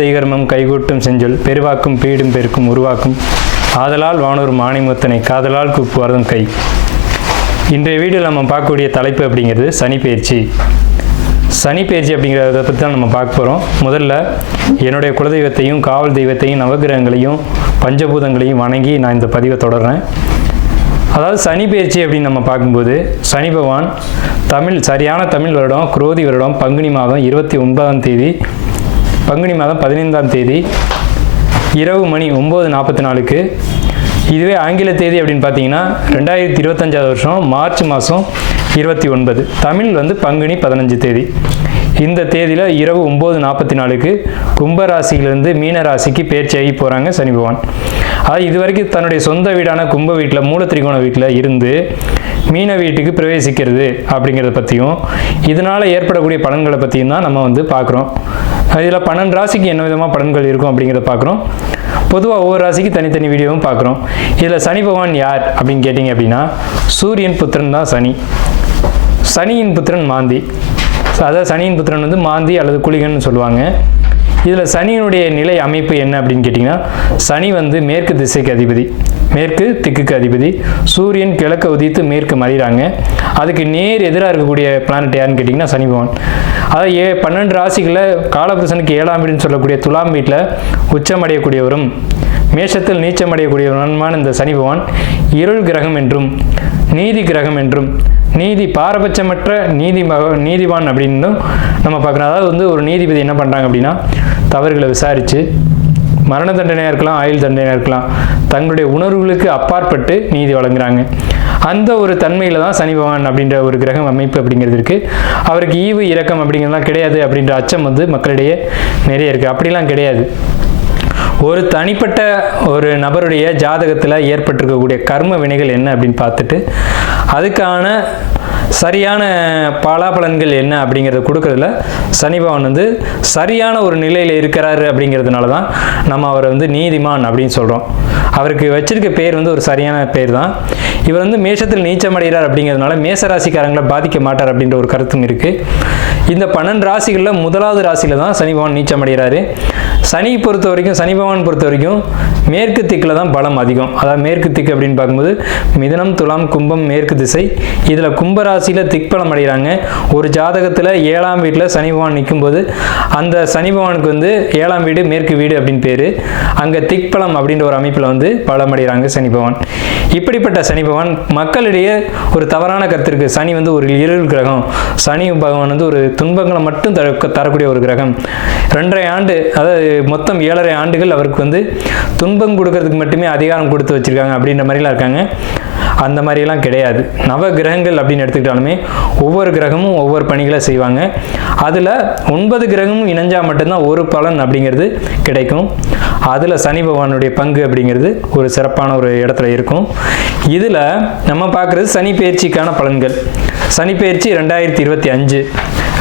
செய்கர்மம் கைகூட்டும் செஞ்சொல் பெருவாக்கும் பீடும் பெருக்கும் உருவாக்கும் ஆதலால் வானூர் மாணிமுத்தனை காதலால் கூப்புவார்தம் கை. இன்றைய வீடியோவில் நம்ம பார்க்கக்கூடிய தலைப்பு அப்படிங்கிறது சனிப்பெயர்ச்சி. சனிப்பெயர்ச்சி அப்படிங்கிறத பற்றி தான் நம்ம பார்க்க போகிறோம். முதல்ல என்னுடைய குலதெய்வத்தையும் காவல் தெய்வத்தையும் நவகிரகங்களையும் பஞ்சபூதங்களையும் வணங்கி நான் இந்த பதிவை தொடர்றேன். அதாவது சனிப்பெயர்ச்சி அப்படின்னு நம்ம பார்க்கும்போது சனி பகவான் சரியான தமிழ் வருடம் குரோதி வருடம் பங்குனி மாதம் 29ஆம் தேதி பங்குனி மாதம் 15ஆம் தேதி இரவு மணி 9:44 இதுவே ஆங்கில தேதி அப்படின்னு பார்த்தீங்கன்னா 2025 வருஷம் மார்ச் மாதம் 29, தமிழ் பங்குனி 15 தேதி. இந்த தேதியில் இரவு 9:44 கும்பராசியிலிருந்து மீன ராசிக்கு பெயர்ச்சியாகி போகிறாங்க சனி பகவான். அது இதுவரைக்கும் தன்னுடைய சொந்த வீடான கும்ப வீட்டில் மூலத்திரிகோண வீட்டில் இருந்து மீன வீட்டுக்கு பிரவேசிக்கிறது அப்படிங்கிறத பற்றியும் இதனால் ஏற்படக்கூடிய பலன்களை பற்றியும் தான் நம்ம பார்க்குறோம். இதில் 12 ராசிக்கு என்ன விதமாக பலன்கள் இருக்கும் அப்படிங்கிறத பார்க்குறோம். பொதுவாக ஒவ்வொரு ராசிக்கு தனித்தனி வீடியோவும் பார்க்குறோம். இதில் சனி பகவான் யார் அப்படின்னு கேட்டிங்க அப்படின்னா சூரியன் புத்திரன் தான் சனி. சனியின் புத்திரன் மாந்தி. அதாவது சனியின் புத்திரன் மாந்தி அல்லது குளிகன்னு சொல்லுவாங்க. இதில் சனியினுடைய நிலை அமைப்பு என்ன அப்படின்னு கேட்டிங்கன்னா சனி மேற்கு திசைக்கு அதிபதி, மேற்கு திக்குக்கு அதிபதி. சூரியன் கிழக்க உதித்து மேற்கு மறைகிறாங்க. அதுக்கு நேர் எதிராக இருக்கக்கூடிய பிளானட் யாருன்னு கேட்டிங்கன்னா சனி பகவான். அதாவது 12 ராசிகளில் காலபுருஷனுக்கு 7ஆம் வீடுன்னு சொல்லக்கூடிய துலாம் வீட்டில் உச்சமடையக்கூடியவரும் மேஷத்தில் நீச்சமடையக்கூடியவருமான இந்த சனி பகவான் இருள் கிரகம் என்றும் நீதி கிரகம் என்றும் நீதி பாரபட்சமற்ற நீதிவான் அப்படின்னு நம்ம பார்க்குறோம். அதாவது ஒரு நீதிபதி என்ன பண்ணுறாங்க அப்படின்னா தவறுகளை விசாரித்து மரண தண்டனையாக இருக்கலாம், ஆயுள் தண்டனையாக இருக்கலாம், தங்களுடைய உணர்வுகளுக்கு அப்பாற்பட்டு நீதி வழங்குறாங்க. அந்த ஒரு தன்மையில் தான் சனி பகவான் அப்படின்ற ஒரு கிரகம் அமைப்பு அப்படிங்கிறது இருக்குது. அவருக்கு ஈவு இரக்கம் அப்படிங்கிறதுலாம் கிடையாது அப்படின்ற அச்சம் மக்களிடையே நிறைய இருக்குது. அப்படிலாம் கிடையாது. ஒரு தனிப்பட்ட ஒரு நபருடைய ஜாதகத்தில் ஏற்பட்டிருக்கக்கூடிய கர்ம வினைகள் என்ன அப்படின்னு பார்த்துட்டு அதுக்கான சரியான பலாபலன்கள் என்ன அப்படிங்கிறத கொடுக்கறதுல சனி பகவான் சரியான ஒரு நிலையில் இருக்கிறாரு அப்படிங்கிறதுனால தான் நம்ம அவரை நீதிமான் அப்படின்னு சொல்கிறோம். அவருக்கு வச்சிருக்க பேர் ஒரு சரியான பேர் தான். இவர் மேஷத்தில் நீச்சமடைகிறார் அப்படிங்கிறதுனால மேசராசிக்காரங்களை பாதிக்க மாட்டார் அப்படின்ற ஒரு கருத்தும் இருக்குது. இந்த 12 ராசிகளில் முதலாவது ராசியில் தான் சனி பகவான் நீச்சமடைகிறாரு. சனி பகவான் பொறுத்த வரைக்கும் மேற்கு திக்கில் தான் பலம் அதிகம். அதாவது மேற்கு திக்கு அப்படின்னு பார்க்கும்போது மிதுனம் துலாம் கும்பம் மேற்கு திசை. இதில் கும்பராசியில் திக்பலம் அடைகிறாங்க. ஒரு ஜாதகத்தில் 7ஆம் வீட்டில் சனி பகவான் நிற்கும்போது அந்த சனி பகவானுக்கு 7ஆம் வீடு மேற்கு வீடு அப்படின்னு பேர். அங்கே திக்பலம் அப்படின்ற ஒரு அமைப்பில் பலம் அடைகிறாங்க சனி பகவான். இப்படிப்பட்ட சனி பகவான் மக்களிடையே ஒரு தவறான கருத்து இருக்குது. சனி ஒரு இருள் கிரகம், சனி பகவான் ஒரு துன்பங்களை மட்டும் தரக்கூடிய ஒரு கிரகம். 2.5 ஆண்டு, அதாவது மொத்தம் 7.5 ஆண்டுகள் அவருக்கு துன்பம் கொடுக்கறதுக்கு மட்டுமே அதிகாரம் கொடுத்து வச்சிருக்காங்க அப்படின்ற மாதிரிலாம் இருக்காங்க. அந்த மாதிரிலாம் கிடையாது. நவ கிரகங்கள் அப்படின்னு எடுத்துக்கிட்டாலுமே ஒவ்வொரு கிரகமும் ஒவ்வொரு பணிகளை செய்வாங்க. அதில் 9 கிரகமும் இணைஞ்சால் மட்டும்தான் ஒரு பலன் அப்படிங்கிறது கிடைக்கும். அதில் சனி பகவானுடைய பங்கு அப்படிங்கிறது ஒரு சிறப்பான ஒரு இடத்துல இருக்கும். இதில் நம்ம பார்க்குறது சனி பெயர்ச்சிக்கான பலன்கள். சனி பெயர்ச்சி 2025,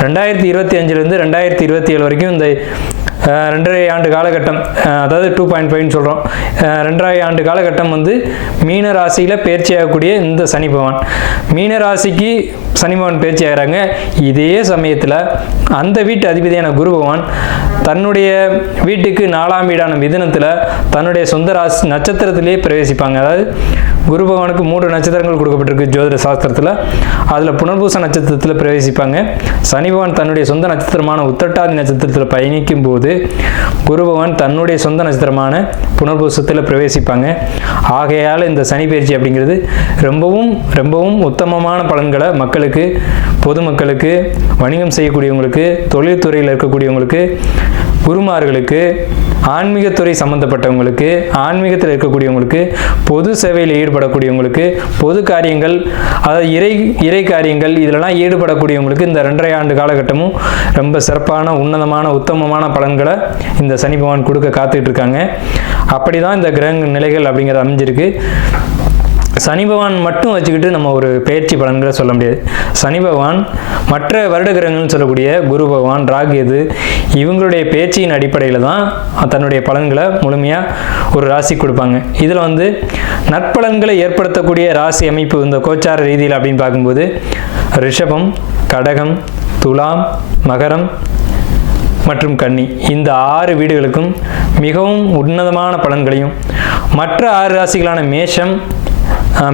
2025லேருந்து 2027 வரைக்கும் இந்த 2.5 ஆண்டு காலகட்டம், அதாவது 2.5 சொல்கிறோம். 2.5 ஆண்டு காலகட்டம் மீன ராசியில் பயிற்சி ஆகக்கூடிய இந்த சனி பகவான் மீன ராசிக்கு சனி பகவான் பயிற்சி ஆகிறாங்க. இதே சமயத்தில் அந்த வீட்டு அதிபதியான குரு பகவான் தன்னுடைய வீட்டுக்கு 4ஆம் வீடான மிதுனத்தில் தன்னுடைய சொந்த ராசி நட்சத்திரத்திலேயே பிரவேசிப்பாங்க. அதாவது குரு பகவானுக்கு 3 நட்சத்திரங்கள் கொடுக்கப்பட்டிருக்கு ஜோதிட சாஸ்திரத்தில். அதில் புனர்பூச நட்சத்திரத்தில் பிரவேசிப்பாங்க. சனி பகவான் தன்னுடைய சொந்த நட்சத்திரமான உத்திரட்டாதி நட்சத்திரத்தில் பயணிக்கும் போது குரு பகவான் தன்னுடைய சொந்த நட்சத்திரமான புனர்பூசத்தில் பிரவேசிப்பாங்க. ஆகையால் இந்த சனி பெயர்ச்சி அப்படிங்கிறது ரொம்பவும் ரொம்பவும் உத்தமமான பலன்களை மக்களுக்கு, பொதுமக்களுக்கு, வணிகம் செய்யக்கூடியவங்களுக்கு, தொழில்துறையில் இருக்கக்கூடியவங்களுக்கு, குருமார்களுக்கு, ஆன்மீகத்துறை சம்பந்தப்பட்டவங்களுக்கு, ஆன்மீகத்தில் இருக்கக்கூடியவங்களுக்கு, பொது சேவையில் ஈடுபடக்கூடியவங்களுக்கு, பொது காரியங்கள், அதாவது இறை காரியங்கள் இதிலெல்லாம் ஈடுபடக்கூடியவங்களுக்கு இந்த 2.5 ஆண்டு காலகட்டமும் ரொம்ப சிறப்பான உன்னதமான உத்தமமான பலன்களை இந்த சனி பகவான் கொடுக்க காத்துக்கிட்டு இருக்காங்க. அப்படி தான் இந்த கிரக நிலைகள் அப்படிங்கிறது அமைஞ்சிருக்கு. சனி பகவான் மட்டும் வச்சுக்கிட்டு நம்ம ஒரு பெயர்ச்சி பலன்களை சொல்ல முடியாது. சனி பகவான் மற்ற வருட கிரகங்கள்னு சொல்லக்கூடிய குரு பகவான், ராகு, கேது இவங்களுடைய பெயர்ச்சியின் அடிப்படையில் தான் தன்னுடைய பலன்களை முழுமையாக ஒரு ராசி கொடுப்பாங்க. இதில் நற்பலன்களை ஏற்படுத்தக்கூடிய ராசி அமைப்பு இந்த கோச்சார ரீதியில் அப்படின்னு பார்க்கும்போது ரிஷபம், கடகம், துலாம், மகரம், மற்றும் கன்னி இந்த 6 வீடுகளுக்கும் மிகவும் உன்னதமான பலன்களையும், மற்ற 6 ராசிகளான மேஷம்,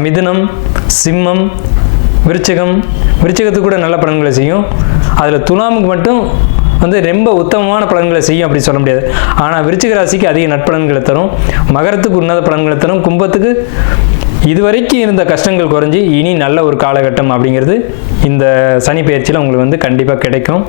மிதுனம், சிம்மம், விருச்சிகத்துக்கு கூட நல்ல பலன்களை செய்யும். அதில் துலாமுக்கு மட்டும் வந்து ரொம்ப உத்தமமான பலன்களை செய்யும் அப்படி சொல்ல முடியாது. ஆனால் விருச்சிக ராசிக்கு அதிக நட்பலன்களை தரும், மகரத்துக்கு உன்னத பலன்களை தரும், கும்பத்துக்கு இதுவரைக்கும் இருந்த கஷ்டங்கள் குறைஞ்சி இனி நல்ல ஒரு காலகட்டம் அப்படிங்கிறது இந்த சனி பெயர்ச்சியில் உங்களுக்கு வந்து கண்டிப்பாக கிடைக்கும்.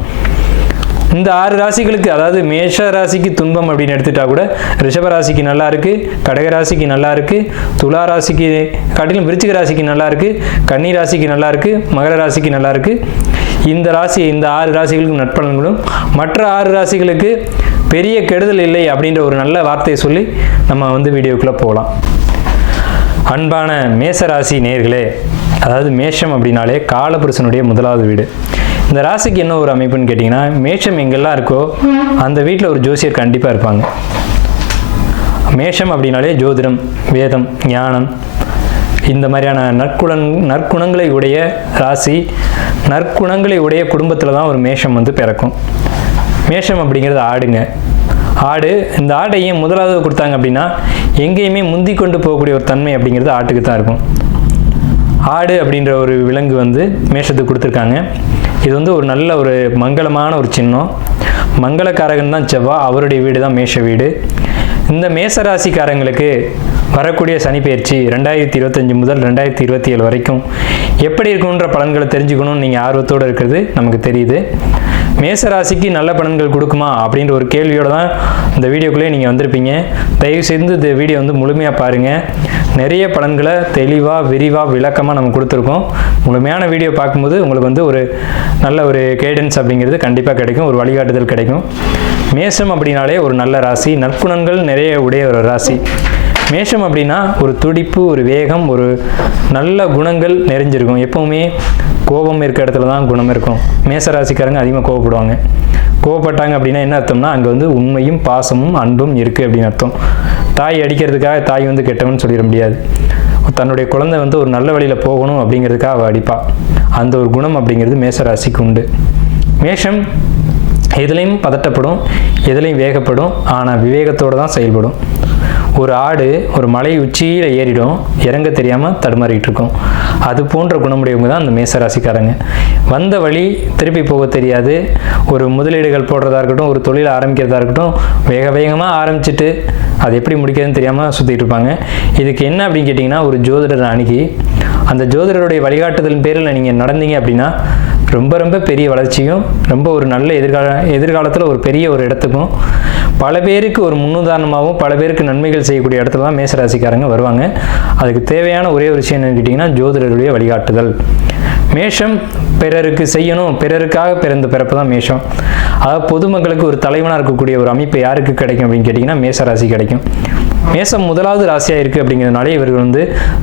இந்த 6 ராசிகளுக்கு, அதாவது மேஷ ராசிக்கு துன்பம் அப்படின்னு எடுத்துட்டா கூட ரிஷப ராசிக்கு நல்லா இருக்கு, கடக ராசிக்கு நல்லா இருக்கு, துலா ராசிக்கு காட்டிலும் விருச்சிக ராசிக்கு நல்லா இருக்கு, கன்னி ராசிக்கு நல்லா இருக்கு, மகர ராசிக்கு நல்லா இருக்கு. இந்த 6 ராசிகளுக்கு நட்பலன்களும், மற்ற 6 ராசிகளுக்கு பெரிய கெடுதல் இல்லை அப்படின்ற ஒரு நல்ல வார்த்தையை சொல்லி நம்ம வந்து வீடியோக்குள்ளே போகலாம். அன்பான மேசராசி நேயர்களே, அதாவது மேஷம் அப்படின்னாலே காலபுருஷனுடைய முதலாவது வீடு. இந்த ராசிக்கு என்ன ஒரு அமைப்புன்னு கேட்டிங்கன்னா, மேஷம் எங்கெல்லாம் இருக்கோ அந்த வீட்டில் ஒரு ஜோசியர் கண்டிப்பாக இருப்பாங்க. மேஷம் அப்படின்னாலே ஜோதிடம், வேதம், ஞானம், இந்த மாதிரியான நற்குணங்களை உடைய ராசி, நற்குணங்களை உடைய குடும்பத்தில் தான் ஒரு மேஷம் வந்து பிறக்கும். மேஷம் அப்படிங்கிறது ஆடுங்க. ஆடு, இந்த ஆட்டை ஏன் முதலாவது கொடுத்தாங்க அப்படின்னா, எங்கேயுமே முந்தி கொண்டு போகக்கூடிய ஒரு தன்மை அப்படிங்கிறது ஆட்டுக்கு தான் இருக்கும். ஆடு அப்படின்ற ஒரு விலங்கு வந்து மேஷத்துக்கு கொடுத்துருக்காங்க. இது வந்து ஒரு நல்ல ஒரு மங்களமான ஒரு சின்னம். மங்களக்காரகன் தான் செவ்வாய், அவருடைய வீடு தான் மேஷ வீடு. இந்த மேசராசிக்காரங்களுக்கு வரக்கூடிய சனி பெயர்ச்சி 2025 முதல் 2027 வரைக்கும் எப்படி இருக்குன்ற பலன்களை தெரிஞ்சுக்கணும்னு நீங்கள் ஆர்வத்தோடு இருக்கிறது நமக்கு தெரியுது. மேசராசிக்கு நல்ல பலன்கள் கொடுக்குமா அப்படின்ற ஒரு கேள்வியோடு தான் இந்த வீடியோக்குள்ளே நீங்கள் வந்திருப்பீங்க. தயவு செய்து இந்த வீடியோ வந்து முழுமையாக பாருங்கள். நிறைய பலன்களை தெளிவாக, விரிவாக, விளக்கமாக நம்ம கொடுத்துருக்கோம். முழுமையான வீடியோ பார்க்கும்போது உங்களுக்கு வந்து ஒரு நல்ல ஒரு கைடன்ஸ் அப்படிங்கிறது கண்டிப்பாக கிடைக்கும், ஒரு வழிகாட்டுதல் கிடைக்கும். மேஷம் அப்படின்னாலே ஒரு நல்ல ராசி, நற்குணங்கள் நிறைய உடைய ஒரு ராசி. மேஷம் அப்படின்னா ஒரு துடிப்பு, ஒரு வேகம், ஒரு நல்ல குணங்கள் நிறைஞ்சிருக்கும். எப்பவுமே கோபம் இருக்க இடத்துல தான் குணம் இருக்கும். மேசராசிக்காரங்க அதிகமாக கோவப்படுவாங்க. கோவப்பட்டாங்க அப்படின்னா என்ன அர்த்தம்னா, அங்கே வந்து உண்மையும் பாசமும் அன்பும் இருக்குது அப்படின்னு அர்த்தம். தாய் அடிக்கிறதுக்காக தாய் வந்து கெட்டவன்னு சொல்லிட முடியாது. தன்னுடைய குழந்தை வந்து ஒரு நல்ல வழியில் போகணும் அப்படிங்கிறதுக்காக அவள் அடிப்பா. அந்த ஒரு குணம் அப்படிங்கிறது மேசராசிக்கு உண்டு. மேஷம் எதுலேயும் பதட்டப்படும், எதுலேயும் வேகப்படும், ஆனால் விவேகத்தோடு தான் செயல்படும். ஒரு ஆடு ஒரு மலை உச்சியில் ஏறிடும், இறங்க தெரியாமல் தடுமாறிக்கிட்டு இருக்கும். அது போன்ற குணமுடையவங்க தான் அந்த மேசராசிக்காரங்க. வந்த வழி திருப்பி போக தெரியாது. ஒரு முதலீடுகள் போடுறதா இருக்கட்டும், ஒரு தொழில் ஆரம்பிக்கிறதா இருக்கட்டும், வேகமாக ஆரம்பிச்சுட்டு அது எப்படி முடிக்கிறதுன்னு தெரியாமல் சுற்றிட்டு இருப்பாங்க. இதுக்கு என்ன அப்படின்னு கேட்டிங்கன்னா, ஒரு ஜோதிடரை அணுகி அந்த ஜோதிடருடைய வழிகாட்டுதலின் பேரில் நீங்கள் நடந்தீங்க அப்படின்னா ரொம்ப பெரிய வளர்ச்சியும், ரொம்ப ஒரு நல்ல எதிர்காலத்தில் ஒரு பெரிய ஒரு இடத்துக்கும், பல பேருக்கு ஒரு முன்னுதாரணமாகவும் பல பேருக்கு நன்மைகள் செய்யக்கூடிய இடத்துல தான் மேசராசிக்காரங்க வருவாங்க. அதுக்கு தேவையான ஒரே ஒரு விஷயம் என்னன்னு கேட்டிங்கன்னா, ஜோதிடருடைய வழிகாட்டுதல். மேஷம் பிறருக்கு செய்யணும், பிறருக்காக பிறந்த பிறப்பு தான் மேஷம். அதாவது பொதுமக்களுக்கு ஒரு தலைவனாக இருக்கக்கூடிய ஒரு அமைப்பு யாருக்கு கிடைக்கும் அப்படின்னு கேட்டிங்கன்னா மேசராசி கிடைக்கும். மேசம் முதலாவது ராசியாக இருக்குது அப்படிங்கிறதுனாலே இவர்கள் வந்து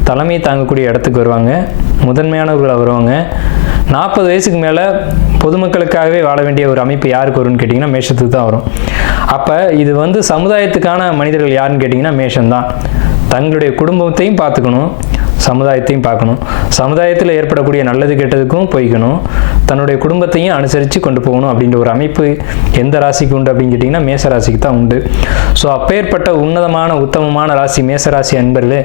தலைமை தாங்கக்கூடிய இடத்துக்கு வருவாங்க, முதன்மையானவர்களாக வருவாங்க. 40 வயசுக்கு மேலே பொதுமக்களுக்காகவே வாழ வேண்டிய ஒரு அமைப்பு யாருக்கு வரும்னு கேட்டிங்கன்னா மேஷத்துக்கு தான் வரும். அப்போ இது வந்து சமுதாயத்துக்கான மனிதர்கள் யாருன்னு கேட்டிங்கன்னா மேஷம்தான். தங்களுடைய குடும்பத்தையும் பார்த்துக்கணும், சமுதாயத்தையும் பார்க்கணும். சமுதாயத்தில் ஏற்படக்கூடிய நல்லது கெட்டதுக்கும் போய்க்கணும், தன்னுடைய குடும்பத்தையும் அனுசரித்து கொண்டு போகணும் அப்படின்ற ஒரு அமைப்பு எந்த ராசிக்கு உண்டு அப்படின்னு கேட்டிங்கன்னா மேசராசிக்கு தான் உண்டு. ஸோ அப்பேற்பட்ட உன்னதமான உத்தமமான ராசி மேசராசி அன்பர்களே,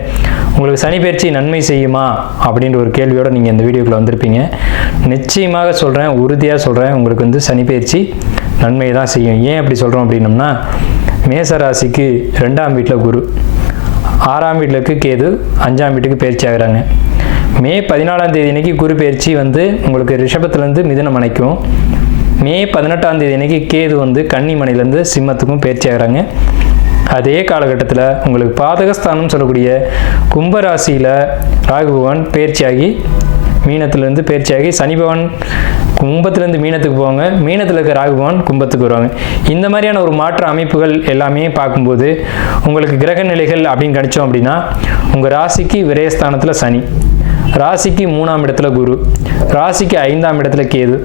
உங்களுக்கு சனி பெயர்ச்சி நன்மை செய்யுமா அப்படின்ற ஒரு கேள்வியோடு நீங்கள் இந்த வீடியோக்குள்ளே வந்திருப்பீங்க. நிச்சயமாக சொல்கிறேன், உறுதியாக சொல்கிறேன், உங்களுக்கு வந்து சனி பெயர்ச்சி நன்மை தான் செய்யும். ஏன் அப்படி சொல்கிறோம் அப்படின்னம்னா, மேசராசிக்கு 2ஆம் வீட்டில் குரு, 6ஆம் வீட்டுக்கு கேது, 5ஆம் வீட்டுக்கு பயிற்சி ஆகிறாங்க. மே 14ஆம் தேதி அன்னைக்கு குரு பயிற்சி வந்து உங்களுக்கு ரிஷபத்துலேருந்து மிதுனம் அணைக்கும். மே 18ஆம் தேதி அன்னைக்கு கேது வந்து கன்னிமனையிலேருந்து சிம்மத்துக்கும் பயிற்சி ஆகிறாங்க. அதே காலகட்டத்தில் உங்களுக்கு பாதகஸ்தானம் சொல்லக்கூடிய கும்பராசியில் ராகு பகவான் பயிற்சியாகி மீனத்திலேருந்து பயிற்சியாகி சனி பகவான் கும்பத்திலேருந்து மீனத்துக்கு போவாங்க, மீனத்தில் இருக்க ராகு பகவான் கும்பத்துக்கு வருவாங்க. இந்த மாதிரியான ஒரு மாற்ற அமைப்புகள் எல்லாமே பார்க்கும்போது உங்களுக்கு கிரக நிலைகள் அப்படின்னு கணிச்சோம் அப்படின்னா, உங்கள் ராசிக்கு விரயஸ்தானத்தில் சனி, ராசிக்கு 3ஆம் இடத்துல குரு, ராசிக்கு 5ஆம் இடத்துல கேது,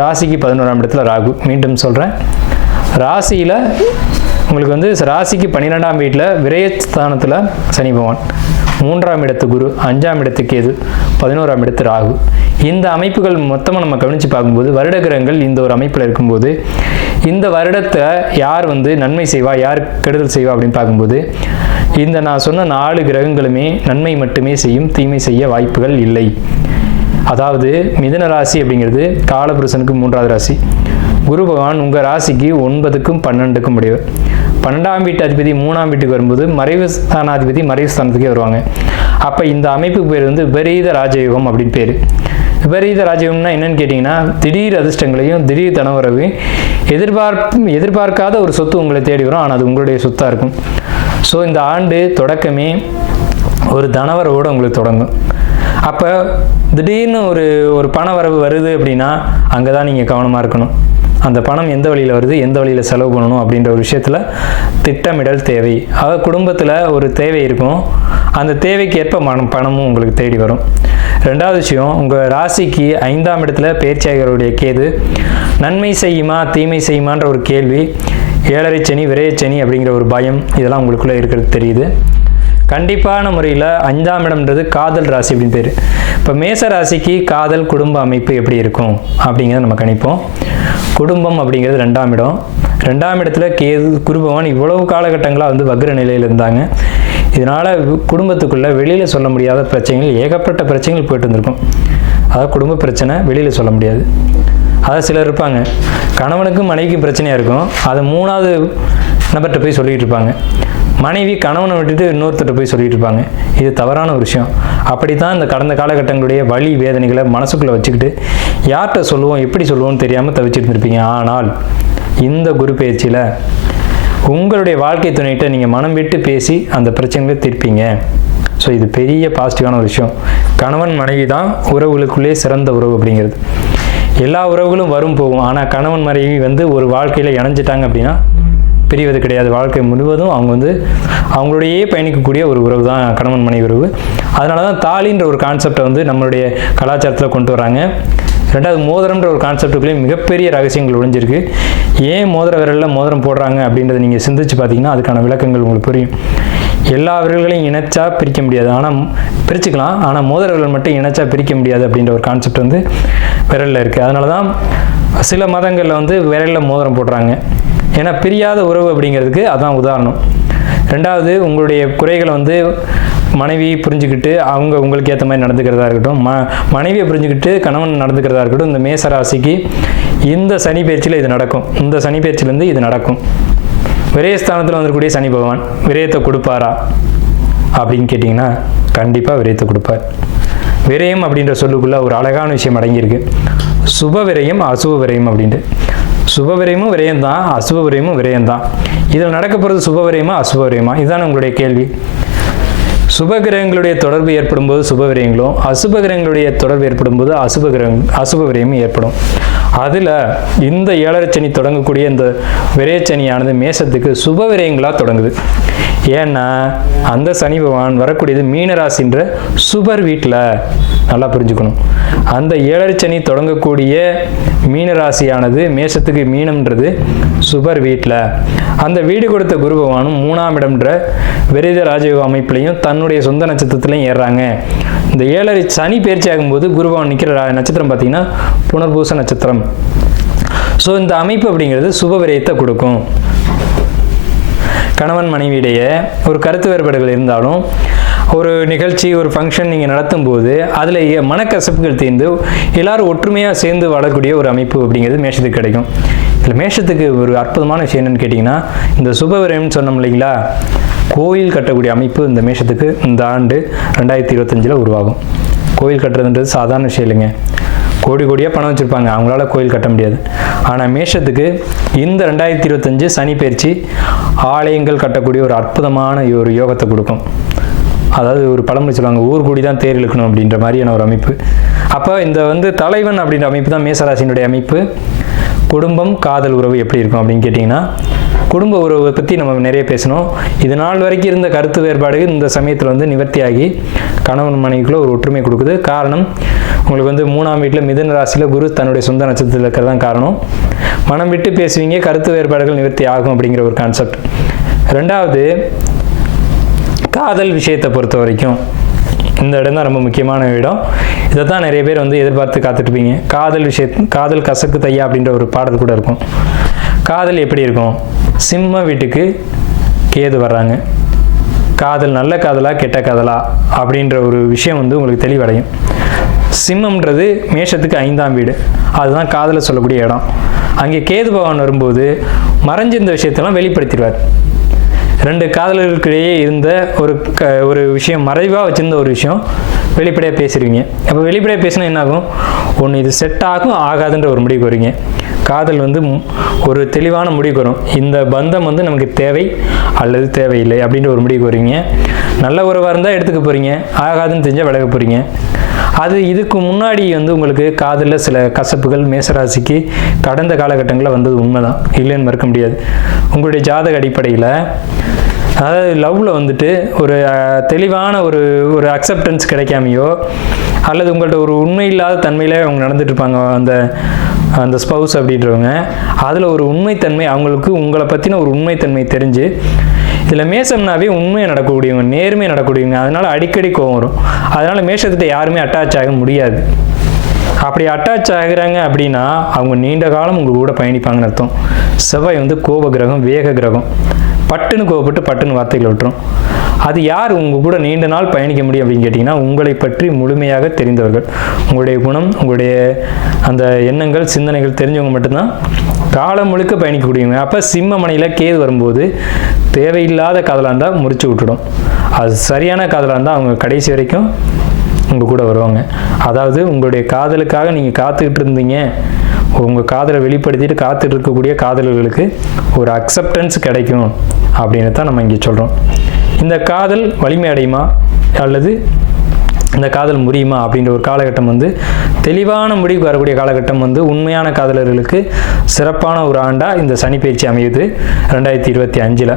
ராசிக்கு 11ஆம் இடத்துல ராகு. மீண்டும் சொல்கிறேன், ராசியில் உங்களுக்கு வந்து ராசிக்கு 12ஆம் வீட்டில் விரயஸ்தானத்தில் சனி பகவான், 3ஆம் இடத்து குரு, 5ஆம் இடத்து கேது, 11ஆம் இடத்து ராகு. இந்த அமைப்புகள் மொத்தமாக நம்ம கவனித்து பார்க்கும்போது வருட கிரகங்கள் இந்த ஒரு அமைப்பில் இருக்கும்போது இந்த வருடத்தை யார் நன்மை செய்வா, யார் கெடுதல் செய்வா அப்படின்னு பார்க்கும்போது இந்த நான் சொன்ன 4 கிரகங்களுமே நன்மை மட்டுமே செய்யும், தீமை செய்ய வாய்ப்புகள் இல்லை. அதாவது மிதுன ராசி அப்படிங்கிறது காலபுருஷனுக்கு 3ஆவது ராசி. குரு பகவான் உங்கள் ராசிக்கு 9க்கும் 12க்கும் உடையவர். 12ஆம் வீட்டு அதிபதி 3ஆம் வீட்டுக்கு வரும்போது மறைவு ஸ்தானாதிபதி மறைவு ஸ்தானத்துக்கே வருவாங்க. அப்போ இந்த அமைப்புக்கு பேர் விபரீத ராஜயோகம் அப்படின்னு பேர். விபரீத ராஜயோகம்னா என்னன்னு கேட்டிங்கன்னா திடீர் அதிர்ஷ்டங்களையும் திடீர் தனவரவையும் எதிர்பார்க்காத ஒரு சொத்து உங்களை தேடி வரும். ஆனால் அது உங்களுடைய சொத்தாக இருக்கும். ஸோ இந்த ஆண்டு தொடக்கமே ஒரு தனவரவோடு உங்களுக்கு தொடங்கும். அப்போ திடீர்னு ஒரு பண வரவு வருது அப்படின்னா அங்கே தான் நீங்கள் கவனமாக இருக்கணும். அந்த பணம் எந்த வழியில் வருது, எந்த வழியில் செலவு பண்ணணும் அப்படின்ற ஒரு விஷயத்தில் திட்டமிடல் தேவை. அதாவது குடும்பத்தில் ஒரு தேவை இருக்கும், அந்த தேவைக்கு ஏற்ப பணமும் உங்களுக்கு தேடி வரும். 2வது விஷயம், உங்கள் ராசிக்கு 5ஆம் இடத்துல பேர்ச்சியாளருடைய கேது நன்மை செய்யுமா தீமை செய்யுமான்ற ஒரு கேள்வி, 7.5 சனி, விரையச்சனி அப்படிங்கிற ஒரு பயம் இதெல்லாம் உங்களுக்குள்ளே இருக்கிறது தெரியுது. கண்டிப்பான முறையில் 5ஆம் இடம்ன்றது காதல் ராசி அப்படின்னு பேர். இப்போ மேச ராசிக்கு காதல் குடும்ப அமைப்பு எப்படி இருக்கும் அப்படிங்கிறத நம்ம கணிப்போம். குடும்பம் அப்படிங்கிறது 2ஆம் இடம். 2ஆம் இடத்துல கேது குரு பகவான் இவ்வளவு காலகட்டங்களாக வக்ர நிலையில் இருந்தாங்க. இதனால் குடும்பத்துக்குள்ளே வெளியில் சொல்ல முடியாத பிரச்சனைகள், ஏகப்பட்ட பிரச்சனைகள் போயிட்டு இருந்திருக்கும். அதாவது குடும்ப பிரச்சனை வெளியில் சொல்ல முடியாது. அதாவது சிலர் இருப்பாங்க, கணவனுக்கும் மனைவிக்கும் பிரச்சனையாக இருக்கும், அதை 3ஆவது நபர்கிட்ட போய் சொல்லிகிட்டு இருப்பாங்க. மனைவி கணவனை விட்டுட்டு இன்னொருத்தட்ட போய் சொல்லிட்டு இருப்பாங்க. இது தவறான ஒரு விஷயம். அப்படி தான் இந்த கடந்த காலகட்டங்களுடைய வலி வேதனைகளை மனசுக்குள்ளே வச்சுக்கிட்டு யார்கிட்ட சொல்லுவோம், எப்படி சொல்லுவோம்னு தெரியாமல் தவிச்சிட்டு இருப்பீங்க. ஆனால் இந்த குரு பயிற்சியில் உங்களுடைய வாழ்க்கை துணைகிட்ட நீங்கள் மனம் விட்டு பேசி அந்த பிரச்சனைகளை தீர்ப்பீங்க. ஸோ இது பெரிய பாசிட்டிவான ஒரு விஷயம். கணவன் மனைவி தான் உறவுகளுக்குள்ளே சிறந்த உறவு அப்படிங்கிறது. எல்லா உறவுகளும் வரும் போகும். ஆனால் கணவன் மனைவி ஒரு வாழ்க்கையில் இணைஞ்சிட்டாங்க அப்படின்னா பிரிவது கிடையாது. வாழ்க்கை முழுவதும் அவங்க அவங்களோடையே பயணிக்கக்கூடிய ஒரு உறவு தான் கணவன் மனைவி உறவு. அதனால தான் தாலின்ற ஒரு கான்செப்டை நம்மளுடைய கலாச்சாரத்தில் கொண்டு வராங்க. 2வது மோதிரம்ன்ற ஒரு கான்செப்டுக்குள்ளேயே மிகப்பெரிய ரகசியங்கள் ஒழிஞ்சிருக்கு. ஏன் மோதிர விரலில் மோதிரம் போடுறாங்க அப்படின்றத நீங்கள் சிந்திச்சு பார்த்தீங்கன்னா அதுக்கான விளக்கங்கள் உங்களுக்கு புரியும். எல்லா விரல்களையும் இணைச்சா பிரிக்க முடியாது, ஆனால் பிரிச்சுக்கலாம். ஆனால் மோதிர விரல் மட்டும் இணைச்சா பிரிக்க முடியாது அப்படின்ற ஒரு கான்செப்ட் விரலில் இருக்குது. அதனால தான் சில மதங்களில் விரலில் மோதிரம் போடுறாங்க. ஏன்னா பிரியாத உறவு அப்படிங்கிறதுக்கு அதான் உதாரணம். 2வது உங்களுடைய குறைகளை மனைவி புரிஞ்சுக்கிட்டு அவங்க உங்களுக்கு ஏற்ற மாதிரி நடந்துக்கிறதா இருக்கட்டும், மனைவியை புரிஞ்சுக்கிட்டு கணவன் நடந்துக்கிறதா இருக்கட்டும். இந்த மேச ராசிக்கு இந்த சனி பயிற்சியில் இது நடக்கும். இந்த சனி பயிற்சியிலேருந்து இது நடக்கும். விரயஸ்தானத்தில் வந்துக்கூடிய சனி பகவான் விரயத்தை கொடுப்பாரா அப்படின்னு கேட்டிங்கன்னா கண்டிப்பாக விரயத்தை கொடுப்பார். விரயம் அப்படின்ற சொல்லுக்குள்ள ஒரு அழகான விஷயம் அடங்கியிருக்கு. சுப விரயம் அசுப விரயம் அப்படின்ட்டு. சுப விரயமும் விரயம் தான், அசுப விரயமும் விரயம் தான். இதில் நடக்க போகிறது சுப விரயமா அசுப விரயமா, இதுதான் உங்களுடைய கேள்வி. சுப கிரகங்களுடைய தொடர்பு ஏற்படும் போது சுப விரயங்களும், அசுப கிரகங்களுடைய தொடர்பு ஏற்படும் போது அசுப விரயமும் ஏற்படும். அதில் இந்த 7.5 சனி தொடங்கக்கூடிய இந்த விரயச்சனியானது மேசத்துக்கு சுப விரயங்களாக தொடங்குது. ஏன்னா அந்த சனி பகவான் வரக்கூடியது மீனராசின்ற சுபர் வீட்டில். நல்லா புரிஞ்சுக்கணும். அந்த 7.5 சனி தொடங்கக்கூடிய மீனராசியானது மேசத்துக்கு மீனம்ன்றது சுபர் வீட்டில். அந்த வீடு கொடுத்த குரு பகவானும் 3ஆம் இடம்ன்ற விரீத ராஜயோக அமைப்புலையும் தன்னுடைய சொந்த நட்சத்திரத்திலையும் ஏறுறாங்க. இந்த 7.5 சனி பயிற்சி ஆகும்போது குரு பகவான் நிற்கிற நட்சத்திரம் பார்த்தீங்கன்னா புனர்பூச நட்சத்திரம். ஸோ இந்த அமைப்பு அப்படிங்கிறது சுப விரயத்தை கொடுக்கும். கணவன் மனைவியிடையே ஒரு கருத்து வேறுபாடுகள் இருந்தாலும் ஒரு நிகழ்ச்சி ஒரு ஃபங்க்ஷன் நீங்கள் நடத்தும் போது அதில் மனக்கசப்புகள் தீர்ந்து எல்லாரும் ஒற்றுமையாக சேர்ந்து வாழக்கூடிய ஒரு அமைப்பு அப்படிங்கிறது மேஷத்துக்கு கிடைக்கும். இதில் மேஷத்துக்கு ஒரு அற்புதமான விஷயம் என்னென்னு கேட்டிங்கன்னா, இந்த சுபவிரயம்னு சொன்னோம் இல்லைங்களா, கோயில் கட்டக்கூடிய அமைப்பு இந்த மேஷத்துக்கு இந்த ஆண்டு 2025 உருவாகும். கோயில் கட்டுறதுன்றது சாதாரண விஷயம் இல்லைங்க. கோடி கோடியாக பணம் வச்சுருப்பாங்க, அவங்களால கோயில் கட்ட முடியாது. ஆனால் மேஷத்துக்கு இந்த 2025 சனி பயிற்சி ஆலயங்கள் கட்டக்கூடிய ஒரு அற்புதமான ஒரு யோகத்தை கொடுக்கும். அதாவது ஒரு பழமொழி சொல்லுவாங்க, ஊர் கூடி தான் தேர் இழுக்கணும் அப்படின்ற மாதிரியான ஒரு அமைப்பு. அப்போ இந்த தலைவன் அப்படின்ற அமைப்பு தான் மேசராசினுடைய அமைப்பு. குடும்பம் காதல் உறவு எப்படி இருக்கும் அப்படின்னு கேட்டிங்கன்னா, குடும்ப உறவை பற்றி நம்ம நிறைய பேசணும். இது நாள் வரைக்கும் இருந்த கருத்து வேறுபாடுகள் இந்த சமயத்தில் நிவர்த்தியாகி கணவன் மனைவிக்குள்ள ஒரு ஒற்றுமை கொடுக்குது. காரணம், உங்களுக்கு 3ஆம் வீட்டில் மிதுன ராசியில் குரு தன்னுடைய சொந்த நட்சத்திரத்தில் இருக்கிறது தான் காரணம். மனம் விட்டு பேசுவீங்க, கருத்து வேறுபாடுகள் நிவர்த்தி ஆகும் அப்படிங்கிற ஒரு கான்செப்ட். 2வது, காதல் விஷயத்தை பொறுத்த வரைக்கும் இந்த இடம் தான் ரொம்ப முக்கியமான இடம். இதை தான் நிறைய பேர் வந்து எதிர்பார்த்து காத்துட்ருப்பீங்க. காதல் கசக்கு தையா அப்படின்ற ஒரு பாடல் கூட இருக்கும். காதல் எப்படி இருக்கும்? சிம்ம வீட்டுக்கு கேது வர்றாங்க. காதல் நல்ல காதலா கெட்ட காதலா அப்படின்ற ஒரு விஷயம் வந்து உங்களுக்கு தெளிவடையும். சிம்மம்ன்றது மேஷத்துக்கு 5ஆம் வீடு, அதுதான் காதலை சொல்லக்கூடிய இடம். அங்கே கேது பகவான் வரும்போது மறைஞ்சிருந்த விஷயத்தெல்லாம் வெளிப்படுத்திடுவார். 2 காதலர்களுக்கிடையே இருந்த ஒரு விஷயம், மறைவாக வச்சுருந்த ஒரு விஷயம் வெளிப்படையாக பேசுகிறீங்க. அப்போ வெளிப்படையாக பேசினா என்ன ஆகும்? ஒன்று இது செட் ஆகும் ஆகாதுன்ற ஒரு முடிவுக்கு வருவீங்க. காதல் வந்து ஒரு தெளிவான முடிவுக்கு வரும். இந்த பந்தம் வந்து நமக்கு தேவை அல்லது தேவையில்லை அப்படின்ற ஒரு முடிவுக்கு வருவீங்க. நல்ல உறவாக இருந்தால் எடுத்துக்க போகிறீங்க, ஆகாதுன்னு தெரிஞ்சால் விலக போகிறீங்க. அது இதுக்கு முன்னாடி வந்து உங்களுக்கு காதலில் சில கசப்புகள் மேசராசிக்கு கடந்த காலகட்டங்களில் வந்தது உண்மைதான், இல்லைன்னு மறுக்க முடியாது. உங்களுடைய ஜாதக அடிப்படையில் அதாவது லவ்வில் வந்துட்டு ஒரு தெளிவான ஒரு அக்செப்டன்ஸ் கிடைக்காமையோ அல்லது உங்கள்கிட்ட ஒரு உண்மை இல்லாத தன்மையில் அவங்க நடந்துட்டு இருப்பாங்க. அந்த ஸ்பவுஸ் அப்படின்றவங்க அதில் ஒரு உண்மைத்தன்மை, அவங்களுக்கு உங்களை பற்றின ஒரு உண்மைத்தன்மை தெரிஞ்சு, இதில் மேசம்னாவே உண்மையை நடக்கக்கூடியவங்க, நேர்மையை நடக்கக்கூடியவங்க. அதனால் அடிக்கடி கோவம் வரும். அதனால் மேஷத்திட்ட யாருமே அட்டாச் ஆக முடியாது. அப்படி அட்டாச் ஆகுறாங்க அப்படின்னா அவங்க நீண்ட காலம் உங்கள் கூட பயணிப்பாங்கன்னு அர்த்தம். செவ்வாய் வந்து கோப கிரகம், வேக கிரகம். பட்டுன்னு கோவப்பட்டு பட்டுன்னு வார்த்தைகளை விட்டுரும். அது யார் உங்கள் கூட நீண்ட நாள் பயணிக்க முடியும் அப்படின்னு கேட்டிங்கன்னா, உங்களை பற்றி முழுமையாக தெரிந்தவர்கள், உங்களுடைய குணம், உங்களுடைய அந்த எண்ணங்கள், சிந்தனைகள் தெரிஞ்சவங்க மட்டும்தான் காலம் முழுக்க பயணிக்கக்கூடியவங்க. அப்போ சிம்ம மனையில் கேது வரும்போது தேவையில்லாத காதலாக இருந்தால் முறிச்சு விட்டுடும். அது சரியான காதலாக இருந்தால் அவங்க கடைசி வரைக்கும் உங்கள் கூட வருவாங்க. அதாவது உங்களுடைய காதலுக்காக நீங்கள் காத்துக்கிட்டு இருந்தீங்க, உங்கள் காதலை வெளிப்படுத்திட்டு காத்துட்டு இருக்கக்கூடிய காதலர்களுக்கு ஒரு அக்செப்டன்ஸ் கிடைக்கும் அப்படின்னு தான் நம்ம இங்கே சொல்கிறோம். இந்த காதல் வலிமை அடையுமா அல்லது இந்த காதல் முறியுமா அப்படின்ற ஒரு காலகட்டம் வந்து தெளிவான முடிவுக்கு வரக்கூடிய காலகட்டம் வந்து உண்மையான காதலர்களுக்கு சிறப்பான ஒரு ஆண்டாக இந்த சனி பயிற்சி அமையுது 2025.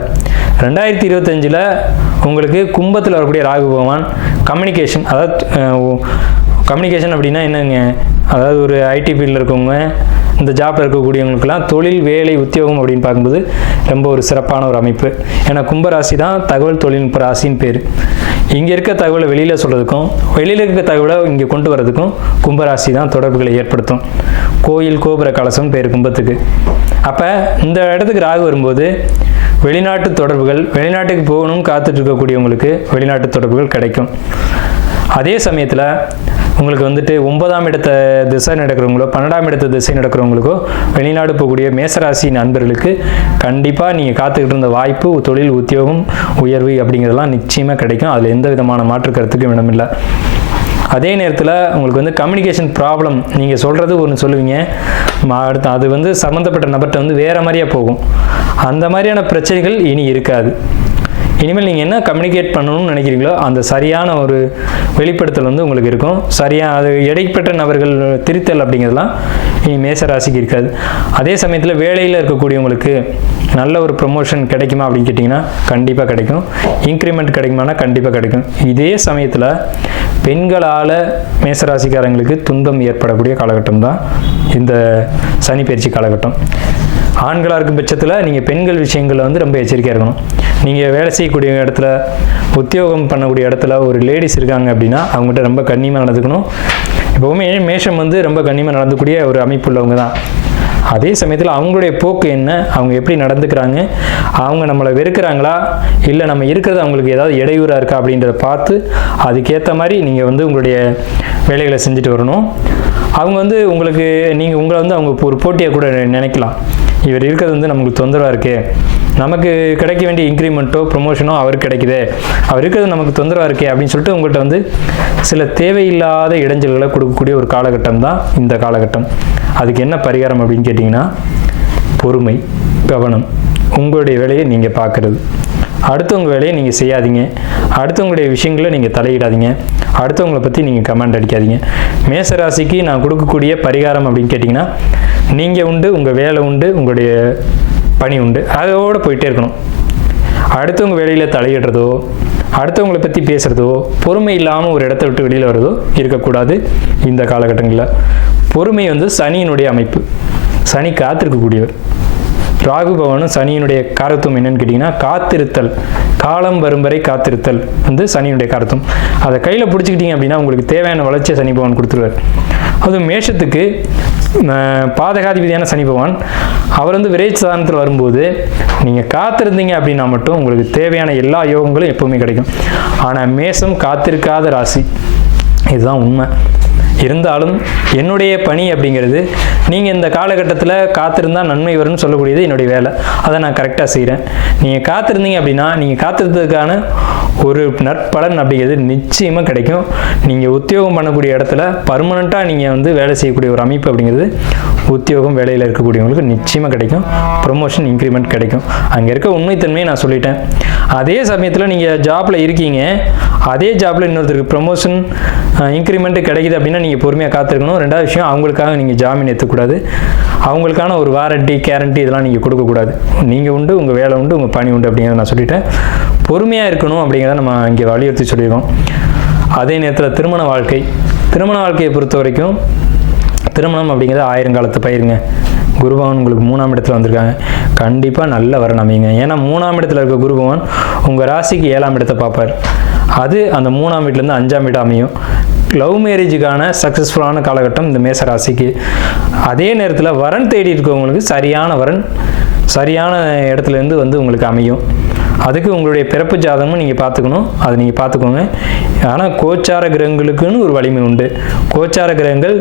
2025 உங்களுக்கு கும்பத்தில் வரக்கூடிய ராகு பகவான் கம்யூனிகேஷன், அதாவது கம்யூனிகேஷன் அப்படின்னா என்னங்க, அதாவது ஒரு ஐடி ஃபீல்டில் இருக்கவங்க, இந்த ஜாப்பில் இருக்கக்கூடியவங்களுக்கெல்லாம் தொழில், வேலை, உத்தியோகம் அப்படின்னு பார்க்கும்போது ரொம்ப ஒரு சிறப்பான ஒரு அமைப்பு. ஏன்னா கும்பராசி தான் தகவல் தொழில்நுட்ப ராசின்னு பேர். இங்கே இருக்க தகவலை வெளியில் சொல்கிறதுக்கும் வெளியில் இருக்க தகவலை இங்கே கொண்டு வரதுக்கும் கும்பராசி தான் தொடர்புகளை ஏற்படுத்தும். கோயில் கோபுர கலசம் பேர் கும்பத்துக்கு. அப்போ இந்த இடத்துக்கு ராகு வரும்போது வெளிநாட்டு தொடர்புகள், வெளிநாட்டுக்கு போகணும் காத்துட்டு இருக்கக்கூடியவங்களுக்கு வெளிநாட்டு தொடர்புகள் கிடைக்கும். அதே சமயத்தில் உங்களுக்கு வந்துட்டு 9ஆம் இடத்த திசை நடக்கிறவங்களோ 12ஆம் இடத்த திசை நடக்கிறவங்களுக்கோ வெளிநாடு போகக்கூடிய மேசராசி நண்பர்களுக்கு கண்டிப்பாக நீங்கள் காத்துக்கிட்டு இருந்த வாய்ப்பு, தொழில், உத்தியோகம், உயர்வு அப்படிங்கிறதெல்லாம் நிச்சயமாக கிடைக்கும். அதில் எந்த விதமான மாற்று கருத்துக்கும் இடமில்லை. அதே நேரத்தில் உங்களுக்கு வந்து கம்யூனிகேஷன் ப்ராப்ளம், நீங்கள் சொல்கிறது ஒன்று சொல்லுவீங்க, அடுத்து அது வந்து சம்மந்தப்பட்ட நபர்கிட்ட வந்து வேறு மாதிரியாக போகும். அந்த மாதிரியான பிரச்சனைகள் இனி இருக்காது. இனிமேல் நீங்கள் என்ன கம்யூனிகேட் பண்ணணும்னு நினைக்கிறீங்களோ அந்த சரியான ஒரு வெளிப்படுத்தல் வந்து உங்களுக்கு இருக்கும். அது இடைப்பட்ட நபர்கள் திருத்தல் அப்படிங்கிறதுலாம் இனி மேசராசிக்கு இருக்காது. அதே சமயத்தில் வேலையில் இருக்கக்கூடியவங்களுக்கு நல்ல ஒரு ப்ரொமோஷன் கிடைக்குமா அப்படின்னு கேட்டிங்கன்னா கண்டிப்பாக கிடைக்கும். இன்க்ரிமெண்ட் கிடைக்குமானா கண்டிப்பாக கிடைக்கும். இதே சமயத்தில் பெண்களால் மேசராசிக்காரங்களுக்கு துன்பம் ஏற்படக்கூடிய காலகட்டம் தான் இந்த சனி பயிற்சி காலகட்டம். ஆண்களாக இருக்கும் பட்சத்தில் நீங்கள் பெண்கள் விஷயங்களில் வந்து ரொம்ப எச்சரிக்கையாக இருக்கணும். நீங்கள் வேலை செய்யக்கூடிய இடத்துல, உத்தியோகம் பண்ணக்கூடிய இடத்துல ஒரு லேடிஸ் இருக்காங்க அப்படின்னா அவங்ககிட்ட ரொம்ப கண்ணியமாக நடந்துக்கணும். எப்போவுமே மேஷம் வந்து ரொம்ப கண்ணியமாக நடந்துக்கூடிய ஒரு அமைப்பு உள்ளவங்க தான். அதே சமயத்தில் அவங்களுடைய போக்கு என்ன, அவங்க எப்படி நடந்துக்கிறாங்க, அவங்க நம்மளை வெறுக்கிறாங்களா இல்லை நம்ம இருக்கிறது அவங்களுக்கு ஏதாவது இடையூறாக இருக்கா அப்படின்றத பார்த்து அதுக்கேற்ற மாதிரி நீங்கள் வந்து உங்களுடைய வேலைகளை செஞ்சுட்டு வரணும். அவங்க வந்து உங்களை வந்து அவங்க ஒரு போட்டியாக கூட நினைக்கலாம். இவர் இருக்கிறது வந்து நமக்கு தொந்தரவாக இருக்குது, நமக்கு கிடைக்க வேண்டிய இன்க்ரிமெண்ட்டோ ப்ரொமோஷனோ அவருக்கு கிடைக்குது, அவர் இருக்கிறது நமக்கு தொந்தரவாக இருக்கே அப்படின்னு சொல்லிட்டு உங்கள்கிட்ட வந்து சில தேவையில்லாத இடைஞ்சல்களை கொடுக்கக்கூடிய ஒரு காலகட்டம் தான் இந்த காலகட்டம். அதுக்கு என்ன பரிகாரம் அப்படின்னு கேட்டிங்கன்னா, பொறுமை, கவனம், உங்களுடைய வேலையை நீங்கள் பார்க்குறது, அடுத்தவங்க வேலையை நீங்கள் செய்யாதீங்க, அடுத்தவங்களுடைய விஷயங்களை நீங்கள் தலையிடாதீங்க, அடுத்தவங்களை பற்றி நீங்கள் கமெண்ட் அடிக்காதீங்க. மேசராசிக்கு நான் கொடுக்கக்கூடிய பரிகாரம் அப்படின்னு கேட்டிங்கன்னா, நீங்கள் உண்டு, உங்கள் வேலை உண்டு, உங்களுடைய பணி உண்டு, அதோடு போயிட்டே இருக்கணும். அடுத்தவங்க வேலையில் தலையிடுறதோ அடுத்தவங்களை பற்றி பேசுகிறதோ பொறுமை இல்லாமல் ஒரு இடத்த விட்டு வெளியில் வர்றதோ இருக்கக்கூடாது இந்த காலகட்டங்களில். பொறுமை வந்து சனியினுடைய அமைப்பு. சனி காத்திருக்கக்கூடியவர். ராகு பகவானும் சனியினுடைய காரத்துவம் என்னன்னு கேட்டிங்கன்னா காத்திருத்தல், காலம் வரும் வரை காத்திருத்தல் வந்து சனியினுடைய காரத்துவம். அதை கையில் பிடிச்சிக்கிட்டீங்க அப்படின்னா உங்களுக்கு தேவையான வளர்ச்சியை சனி பகவான் கொடுத்துருவார். அதுவும் மேஷத்துக்கு பாதகாதிபதியான சனி பகவான் அவர் வந்து விரைச் சாதனத்தில் வரும்போது நீங்கள் காத்திருந்தீங்க அப்படின்னா மட்டும் உங்களுக்கு தேவையான எல்லா யோகங்களும் எப்பவுமே கிடைக்கும். ஆனால் மேஷம் காத்திருக்காத ராசி, இதுதான் உண்மை. இருந்தாலும் என்னுடைய பணி அப்படிங்கிறது நீங்கள் இந்த காலகட்டத்தில் காத்திருந்தால் நன்மை வரும்னு சொல்லக்கூடியது என்னுடைய வேலை. அதை நான் கரெக்டாக செய்கிறேன். நீங்கள் காத்திருந்தீங்க அப்படின்னா நீங்கள் காத்திருந்ததுக்கான ஒரு நற்பலன் அப்படிங்கிறது நிச்சயமாக கிடைக்கும். நீங்கள் உத்தியோகம் பண்ணக்கூடிய இடத்துல பர்மனெண்ட்டாக நீங்கள் வந்து வேலை செய்யக்கூடிய ஒரு அமைப்பு அப்படிங்கிறது உத்தியோகம் வேலையில் இருக்கக்கூடியவங்களுக்கு நிச்சயமாக கிடைக்கும். ப்ரொமோஷன், இன்க்ரிமெண்ட் கிடைக்கும். அங்கே இருக்க உண்மைத்தன்மையை நான் சொல்லிட்டேன். அதே சமயத்தில் நீங்கள் ஜாப்பில் இருக்கீங்க, அதே ஜாப்பில் இன்னொருத்தருக்கு ப்ரொமோஷன், இன்க்ரிமெண்ட் கிடைக்குது அப்படின்னா நீங்கள் பொறுமையாக காத்திருக்கணும். ரெண்டாவது விஷயம், அவங்களுக்காக நீங்கள் ஜாமீன் ஏற்றக்கூடாது. அவங்களுக்கான ஒரு வாரண்டி, கேரண்டி இதெல்லாம் நீங்கள் கொடுக்கக்கூடாது. நீங்கள் உண்டு, உங்கள் வேலை உண்டு, உங்கள் பணி உண்டு அப்படிங்கிறத நான் சொல்லிட்டேன். பொறுமையாக இருக்கணும் அப்படிங்கிறத நம்ம இங்கே வலியுறுத்தி சொல்லியிருக்கோம். அதே நேரத்தில் திருமண வாழ்க்கையை பொறுத்த வரைக்கும் திருமணம் அப்படிங்கிறது 1000 காலத்து பயிருங்க. குருபவன் உங்களுக்கு 3ஆம் இடத்துல வந்திருக்காங்க. கண்டிப்பாக நல்ல வரன் அமையுங்க. ஏன்னா 3ஆம் இடத்துல இருக்க குருபவன் உங்கள் ராசிக்கு 7ஆம் இடத்தை பார்ப்பார். அது அந்த 3ஆம் வீட்டிலேருந்து 5ஆம் வீடு அமையும். லவ் மேரேஜுக்கான சக்ஸஸ்ஃபுல்லான காலகட்டம் இந்த மேச ராசிக்கு. அதே நேரத்தில் வரன் தேடி இருக்கவங்களுக்கு சரியான வரன் சரியான இடத்துலேருந்து வந்து உங்களுக்கு அமையும். அதுக்கு உங்களுடைய பிறப்பு ஜாதகமும் நீங்கள் பார்த்துக்கணும். அதை நீங்கள் பார்த்துக்கோங்க. ஆனால் கோச்சார கிரகங்களுக்குன்னு ஒரு வலிமை உண்டு. கோச்சார கிரகங்கள்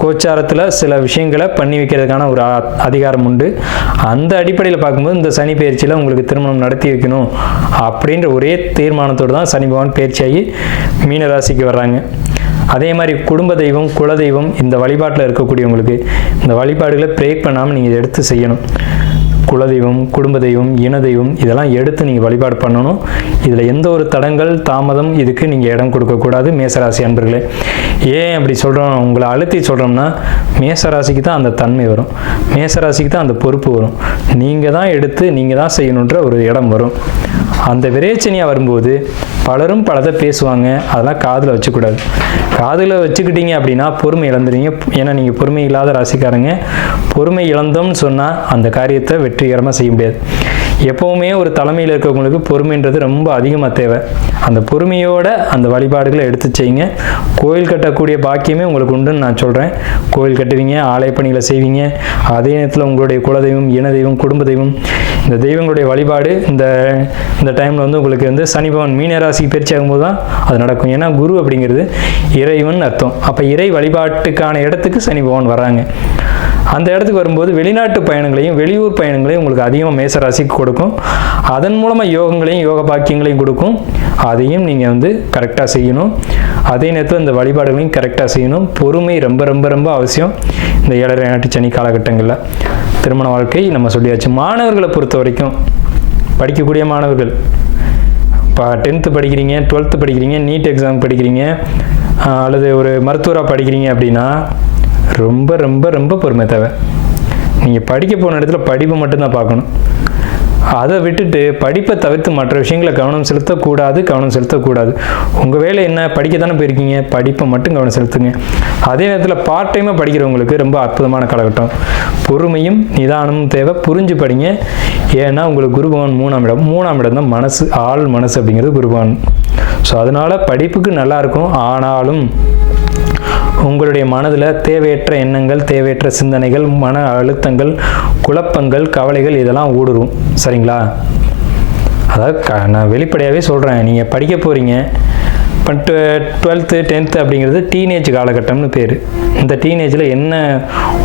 கோச்சாரத்தில் சில விஷயங்களை பண்ணி வைக்கிறதுக்கான ஒரு அதிகாரம் உண்டு. அந்த அடிப்படையில் பார்க்கும்போது இந்த சனி பயிற்சியில் உங்களுக்கு திருமணம் நடத்தி வைக்கணும் அப்படின்ற ஒரே தீர்மானத்தோடு தான் சனி பகவான் பயிற்சியாகி மீனராசிக்கு வர்றாங்க. அதே மாதிரி குடும்ப தெய்வம், குலதெய்வம், இந்த வழிபாட்டில் இருக்கக்கூடியவங்களுக்கு இந்த வழிபாடுகளை பிரேக் பண்ணாமல் நீங்கள் எடுத்து செய்யணும். குலதெய்வம், குடும்ப தெய்வம், இன தெய்வம் இதெல்லாம் எடுத்து நீங்கள் வழிபாடு பண்ணணும். இதில் எந்த ஒரு தடங்கள், தாமதம் இதுக்கு நீங்கள் இடம் கொடுக்கக்கூடாது மேசராசி அன்பர்களே. ஏன் அப்படி சொல்கிறோம், உங்களை அழுத்தி சொல்கிறோம்னா மேசராசிக்கு தான் அந்த தன்மை வரும், மேசராசிக்கு தான் அந்த பொறுப்பு வரும். நீங்கள் தான் எடுத்து நீங்கள் தான் செய்யணுன்ற ஒரு இடம் வரும். அந்த விரேச்சனியாக வரும்போது பலரும் பலதை பேசுவாங்க, அதெல்லாம் காதில் வச்சுக்கூடாது. காதில் வச்சுக்கிட்டீங்க அப்படின்னா பொறுமை இழந்துடுவீங்க. ஏன்னா நீங்கள் பொறுமை இல்லாத ராசிக்காரங்க. பொறுமை இழந்தோம்னு சொன்னால் அந்த காரியத்தை வெற்றிகரமாக செய்ய முடியாது. எப்போவுமே ஒரு தலைமையில் இருக்கவங்களுக்கு பொறுமைன்றது ரொம்ப அதிகமாக தேவை. அந்த பொறுமையோட அந்த வழிபாடுகளை எடுத்து செய்யுங்க. கோயில் கட்டக்கூடிய பாக்கியமே உங்களுக்கு உண்டுன்னு நான் சொல்கிறேன். கோயில் கட்டுவீங்க, ஆலய பணிகளை செய்வீங்க. அதே நேரத்தில் உங்களுடைய குலதெய்வம், இன தெய்வம், குடும்ப தெய்வம், இந்த தெய்வங்களுடைய வழிபாடு இந்த டைமில் வந்து உங்களுக்கு வந்து சனி பகவான் மீனராசிக்கு பயிற்சி ஆகும்போது தான் அது நடக்கும். ஏன்னா குரு அப்படிங்கிறது இறைவன் அர்த்தம். அப்போ இறை வழிபாட்டுக்கான இடத்துக்கு சனி பகவான் வர்றாங்க. அந்த இடத்துக்கு வரும்போது வெளிநாட்டு பயணங்களையும் வெளியூர் பயணங்களையும் உங்களுக்கு அதிகமாக மேசராசிக்கு கொடுக்கும். அதன் மூலமாக யோகங்களையும் யோக பாக்கியங்களையும் கொடுக்கும். அதையும் நீங்கள் வந்து கரெக்டாக செய்யணும். அதே நேரத்தில் இந்த வழிபாடுகளையும் கரெக்டாக செய்யணும். பொறுமை ரொம்ப ரொம்ப ரொம்ப அவசியம் இந்த 7.5 நாட்டு சனி காலகட்டங்களில். திருமண வாழ்க்கை நம்ம சொல்லியாச்சு. மாணவர்களை பொறுத்த வரைக்கும் படிக்கக்கூடிய மாணவர்கள் இப்போ 10th படிக்கிறீங்க, 12th படிக்கிறீங்க, நீட் எக்ஸாம் படிக்கிறீங்க, அல்லது ஒரு மருத்துவராக படிக்கிறீங்க அப்படின்னா ரொம்ப ரொம்ப ரொம்ப பொறுமை தேவை. நீங்கள் படிக்க போன இடத்துல படிப்பு மட்டும்தான் பார்க்கணும். அதை விட்டுட்டு படிப்பை தவிர்த்து மற்ற விஷயங்களை கவனம் செலுத்தக்கூடாது. உங்கள் வேலை என்ன, படிக்க தானே போயிருக்கீங்க, படிப்பை மட்டும் கவனம் செலுத்துங்க. அதே நேரத்தில் பார்ட் டைமாக படிக்கிறவங்களுக்கு ரொம்ப அற்புதமான காலகட்டம். பொறுமையும் நிதானமும் தேவை. புரிஞ்சு படிங்க. ஏன்னா உங்களுக்கு குருபவன் 3ஆம் இடம் தான் மனசு, ஆள் மனசு அப்படிங்கிறது குருபவன். ஸோ அதனால் படிப்புக்கு நல்லாயிருக்கும். ஆனாலும் உங்களுடைய மனதில் தேவையற்ற எண்ணங்கள், தேவையற்ற சிந்தனைகள், மன அழுத்தங்கள், குழப்பங்கள், கவலைகள் இதெல்லாம் ஊடுருவும். சரிங்களா? அதாவது நான் வெளிப்படையாகவே சொல்கிறேன். நீங்கள் படிக்க போகிறீங்க, பட் 12th 10th அப்படிங்கிறது டீனேஜ் காலகட்டம்னு பேர். இந்த டீனேஜில் என்ன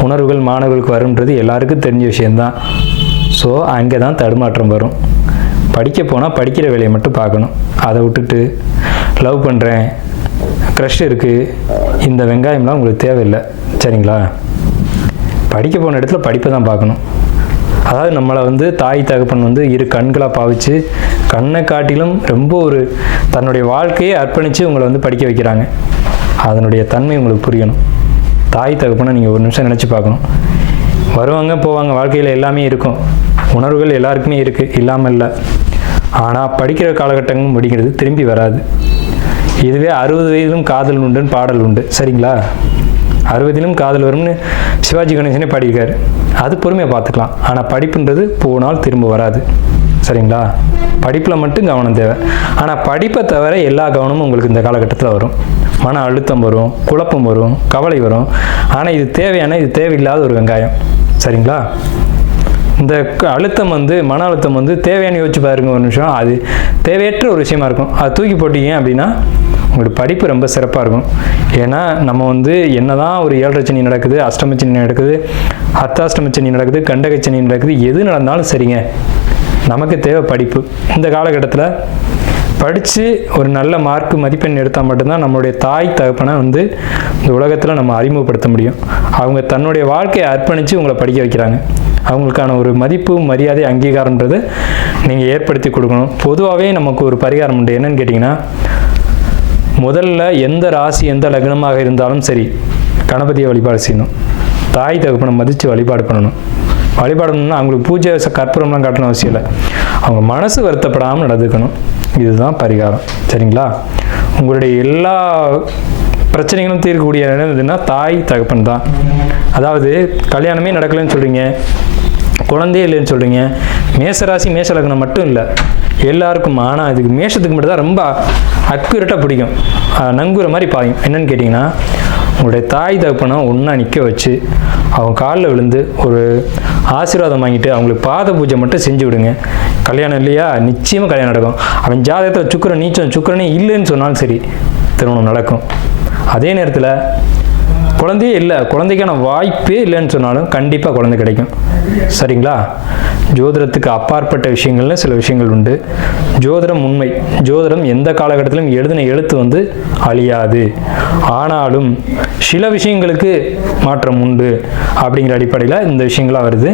உணர்வுகள் மாணவர்களுக்கு வரும்ன்றது எல்லாருக்கும் தெரிஞ்ச விஷயந்தான். ஸோ அங்கே தான் தடுமாற்றம் வரும். படிக்க போனால் படிக்கிற வேலையை மட்டும் பார்க்கணும். அதை விட்டுட்டு லவ் பண்ணுறேன், க்ரஷ் இருக்குது, இந்த வெங்காயம்லாம் உங்களுக்கு தேவையில்லை. சரிங்களா? படிக்க போன இடத்துல படிப்பை தான் பார்க்கணும். அதாவது நம்மளை வந்து தாய் தகப்பன் வந்து இரு கண்களாக பாவிச்சு கண்ணை காட்டிலும் ரொம்ப ஒரு தன்னுடைய வாழ்க்கையை அர்ப்பணித்து உங்களை வந்து படிக்க வைக்கிறாங்க. அதனுடைய தன்மை உங்களுக்கு புரியணும். தாய் தகப்பனை நீங்கள் ஒரு நிமிஷம் நினச்சி பார்க்கணும். வருவாங்க போவாங்க, வாழ்க்கையில் எல்லாமே இருக்கும், உணர்வுகள் எல்லாருக்குமே இருக்குது, இல்லாமல் இல்லை. ஆனால் படிக்கிற காலகட்டங்கள் முடிக்கிறது திரும்பி வராது. இதுவே 60 வயதிலும் காதல் உண்டுன்னு பாடல் உண்டு. சரிங்களா? 60லும் காதல் வரும்னு சிவாஜி கணேசனே பாடியிருக்காரு. அது பொறுமையாக பார்த்துக்கலாம். ஆனால் படிப்புன்றது போனால் திரும்ப வராது. சரிங்களா? படிப்பில் மட்டும் கவனம் தேவை. ஆனால் படிப்பை தவிர எல்லா கவனமும் உங்களுக்கு இந்த காலகட்டத்தில் வரும். மன அழுத்தம் வரும், குழப்பம் வரும், கவலை வரும். ஆனால் இது தேவையான, இது தேவையில்லாத ஒரு வெங்காயம். சரிங்களா? இந்த அழுத்தம் மன அழுத்தம் தேவையான யோசிச்சு பாருங்க ஒரு நிமிஷம். அது தேவையற்ற ஒரு விஷயமா இருக்கும். அது தூக்கி போட்டீங்க அப்படின்னா உங்களோட படிப்பு ரொம்ப சிறப்பாக இருக்கும். ஏன்னா நம்ம என்னதான் ஒரு 7.5 சனி நடக்குது, அஷ்டம சனி நடக்குது, அர்த்தாஷ்டம சனி நடக்குது, கண்டக சனி நடக்குது, எது நடந்தாலும் சரிங்க, நமக்கு தேவை படிப்பு. இந்த காலகட்டத்தில் படித்து ஒரு நல்ல மார்க் மதிப்பெண் எடுத்தால் மட்டும்தான் நம்மளுடைய தாய் தகப்பனை இந்த உலகத்தில் நம்ம அறிமுகப்படுத்த முடியும். அவங்க தன்னுடைய வாழ்க்கையை அர்ப்பணித்து உங்களை படிக்க வைக்கிறாங்க. அவங்களுக்கான ஒரு மதிப்பு, மரியாதை, அங்கீகாரன்றது நீங்கள் ஏற்படுத்தி கொடுக்கணும். பொதுவாகவே நமக்கு ஒரு பரிகாரம் உண்டு. என்னன்னு கேட்டிங்கன்னா, முதல்ல எந்த ராசி எந்த லக்னமாக இருந்தாலும் சரி, கணபதியை வழிபாடு செய்யணும். தாய் தகப்பனை மதித்து வழிபாடு பண்ணணும். வழிபாடணும்னா அவங்களுக்கு பூஜை கற்பூரம்லாம் காட்டணும் அவசியம் இல்லை. அவங்க மனசு வருத்தப்படாமல் நடந்துக்கணும். இதுதான் பரிகாரம். சரிங்களா? உங்களுடைய எல்லா பிரச்சனைகளும் தீர்க்கக்கூடிய இடம் எதுன்னா தாய் தகப்பன் தான். அதாவது கல்யாணமே நடக்கலைன்னு சொல்கிறீங்க, குழந்தையே இல்லைன்னு சொல்கிறீங்க. மேசராசி மேச லக்னம் மட்டும் இல்லை, எல்லாருக்கும். ஆனால் இதுக்கு மேஷத்துக்கு மட்டும் தான் ரொம்ப அக்யூரேட்டாக பிடிக்கும், நங்குற மாதிரி பாயும். என்னன்னு கேட்டிங்கன்னா, உங்களுடைய தாய் தகப்பனை ஒன்றா நிற்க வச்சு அவங்க காலில் விழுந்து ஒரு ஆசீர்வாதம் வாங்கிட்டு அவங்களுக்கு பாத பூஜை மட்டும் செஞ்சு விடுங்க. கல்யாணம் இல்லையா, நிச்சயமாக கல்யாணம் நடக்கும். அவன் ஜாதகத்தில் சுக்கிரன் நீச்சம், சுக்கிரனே இல்லைன்னு சொன்னாலும் சரி, திருமணம் நடக்கும். அதே நேரத்தில் குழந்தையே இல்லை, குழந்தைக்கான வாய்ப்பே இல்லைன்னு சொன்னாலும் கண்டிப்பாக குழந்தை கிடைக்கும். சரிங்களா? ஜோதிடத்துக்கு அப்பாற்பட்ட விஷயங்கள்னு சில விஷயங்கள் உண்டு. ஜோதிடம் உண்மை. ஜோதிடம் எந்த காலகட்டத்திலும் எழுதின எழுத்து அழியாது. ஆனாலும் சில விஷயங்களுக்கு மாற்றம் உண்டு அப்படிங்கிற அடிப்படையில் இந்த விஷயங்களாக வருது.